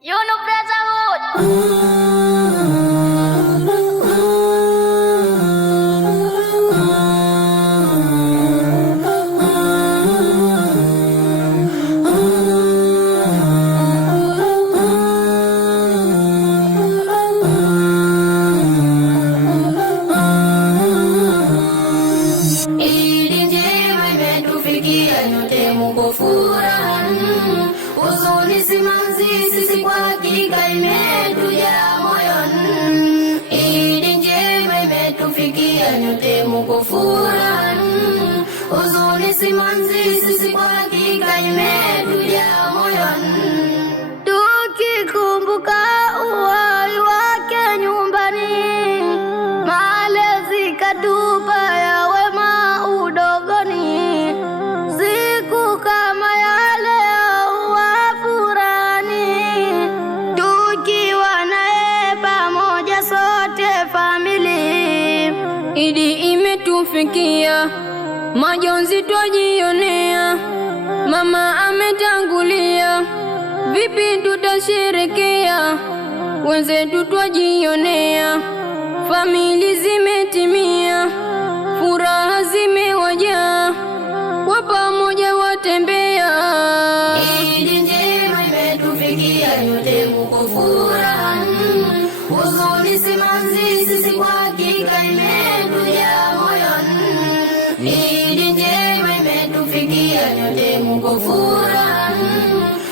You know Brotherhood. Idi njema imetufikia nyote muko furaha, huzuni simanzi sisi kwa hakika imetujaa moyoni. Idi njema imetufikia nyote muko furaha, huzuni simanzi sisi kwa hakika imetujaa moyoni. Tukikumbuka uhai wake nyumbani, malezi katupa ya wema udogoni, siku kama yale huwa furani, tukiwa naye pamoja sote famili. Idi imetufikia, majonzi twajionea, mama ametangulia, vipi tutasherekea? Wenzetu twajionea, famili zimetimia, furaha zimewajaa, kwa pamoja watembea. Idi njema imetufikia nyote muko furaha, huzuni simanzi sisi kwa hakika imetujaa moyoni. Idi njema imetufikia nyote muko furaha,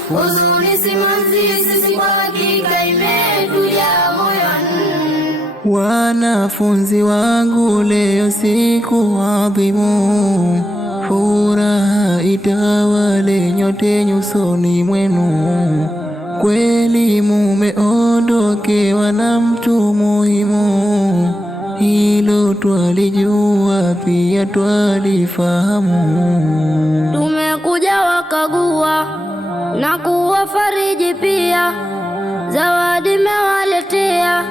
huzuni simanzi sisi kwa hakika imetujaa moyoni. Wanafunzi wangu, leo siku adhimu, furaha itawale nyote nyusoni mwenu. Kweli mumeondokewa na mtu muhimu, hilo twalijua pia twalifahamu. Tumekuja wakagua na kuwafariji pia, zawadi mewaletea,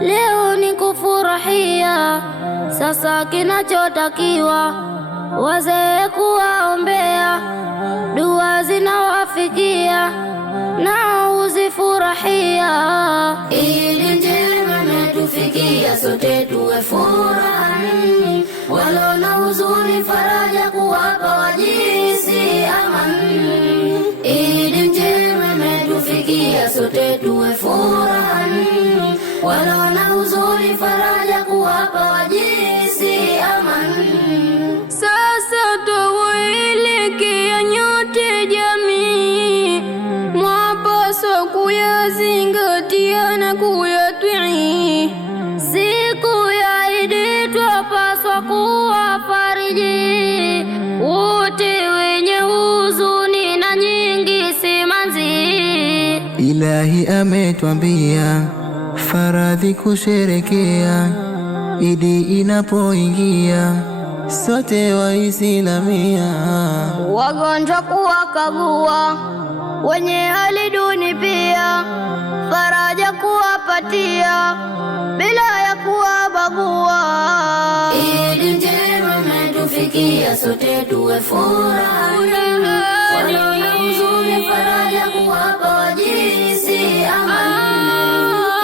leo ni kufurahia. Sasa kinachotakiwa wazee kuwaombea, dua zinawafikia na uzifurahia. Idi njema imetufikia sote tuwe furahani, walo na huzuni faraja kuwapa wajisi amani. Idi njema imetufikia sote tuwe furahani, walo na huzuni faraja kuwapa wajisi amani. Sasa twawaelekea nyote jamii, mwapaswa kuyazingatia na kuyatii. Siku ya Idi twapaswa kuwafariji wote wenye huzuni na nyingi simanzi. Ilahi ametwambia faradhi kusherekea, Idi inapoingia sote Waislamia. Wagonjwa kuwakagua, wenye hali duni pia, faraja kuwapatia bila ya kuwabagua. Idi njema imetufikia sote tuwe furahani, walo na huzuni faraja kuwapa wajisi amani.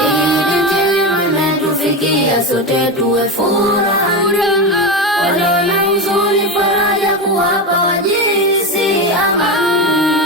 Idi njema imetufikia sote tuwe furahani, walo na huzuni faraja kuwapa wajisi amani.